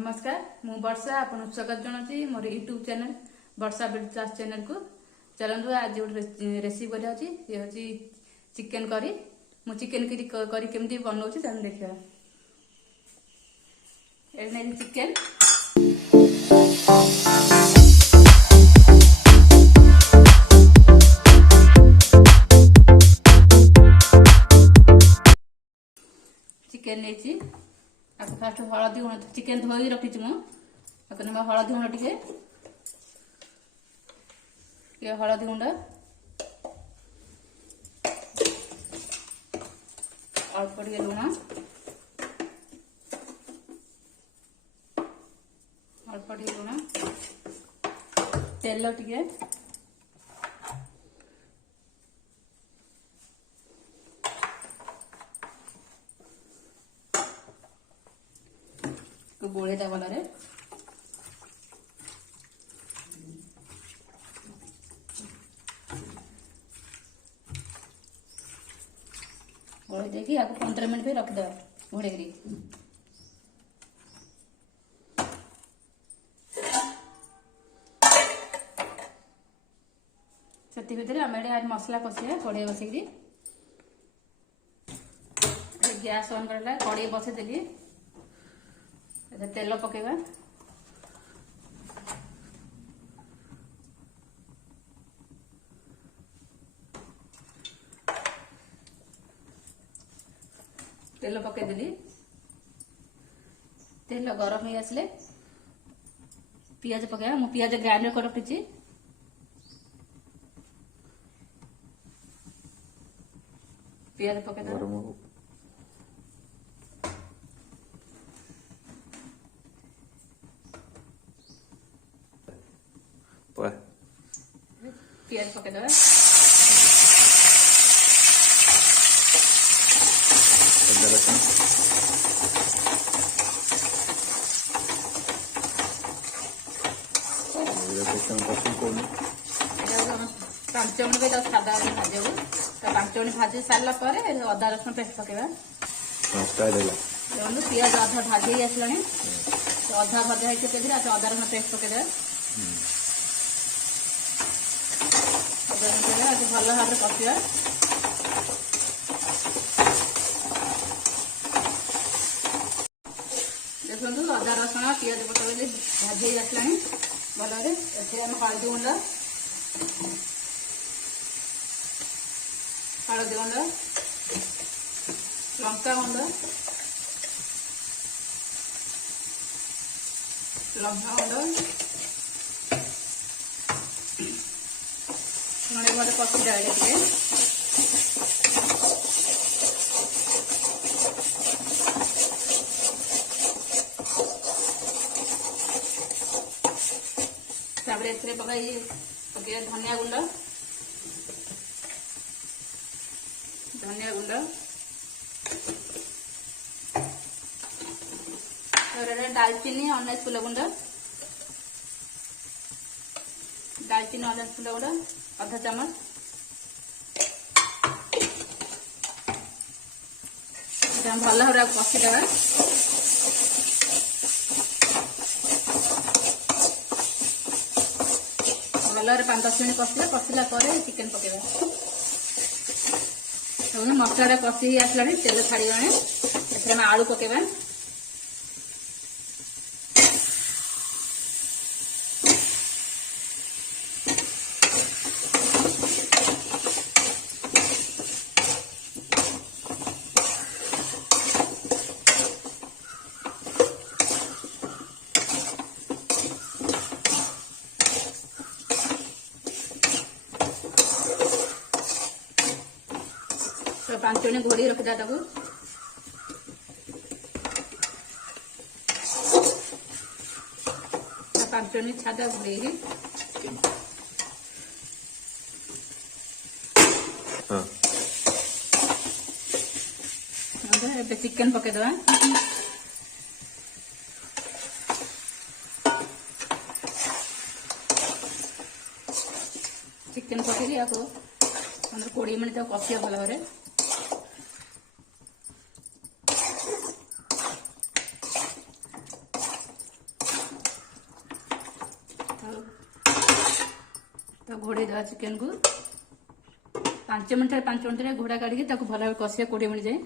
नमस्कार मु वर्षा आपन स्वागत जनाची मोर यूट्यूब चैनल वर्षा बिल्चास चैनल को चलंतु आज गोटे रेसिपी करिया अछि ये अछि चिकन करी मु चिकन करी केमती बनौछि तन देखिया एने चिकन चिकन नेछि आपको फास्ट हलदी गुण चिकन धोई रखी हलदी गुण टे हलदी गुंड अल्प टे लुण अल्प टे लुण तेल टे गोले भलरे गोले देखिए 15 मिनट पे रखिद घोड़े से भितर आम आज मसला कषिया कड़े बसिक गैस ऑन कर कड़े बसईदेली तेल पकेगा तेल पकेदेली तेल गरम हो आसले पियाज पकेगा मु पियाज ग्राइंडर कर रखी पियाज पकेदा पियाज पकेदा पांच मिनट सादा भाजा 5 मिनट भाजी सारा अदा रसुण पेस्ट पकेगा पियाज अधा भाजी आसला अधा भजा है अदा रसुण पेस्ट पकेदा आज भल भाव कषा देखो अदा रसुण पियाज पकेद भाजी आसला भल हल्दी गुंड लंका गुंड कषी डाले पकड़ धनिया गुंड दालचीनी 19 फूल गुंड आधा चम्मच भल भाव कषीदे भल 5-10 मिनट कषिला चिकेन पकेगा मसला कषि आसला तेल छाड़गले एम आलू पकेबा तो 5 मिनट घोड़ी रखिदा 5 मिनट छादा घोड़े चिकेन पकेदवा चिकेन पकड़ी 20 मिनट कषिया भल भाव तो घोड़े देवा चिकेन को 5 मिनट घोड़ा काढ़ी भल भाव कषिया 20 मिनट जाए।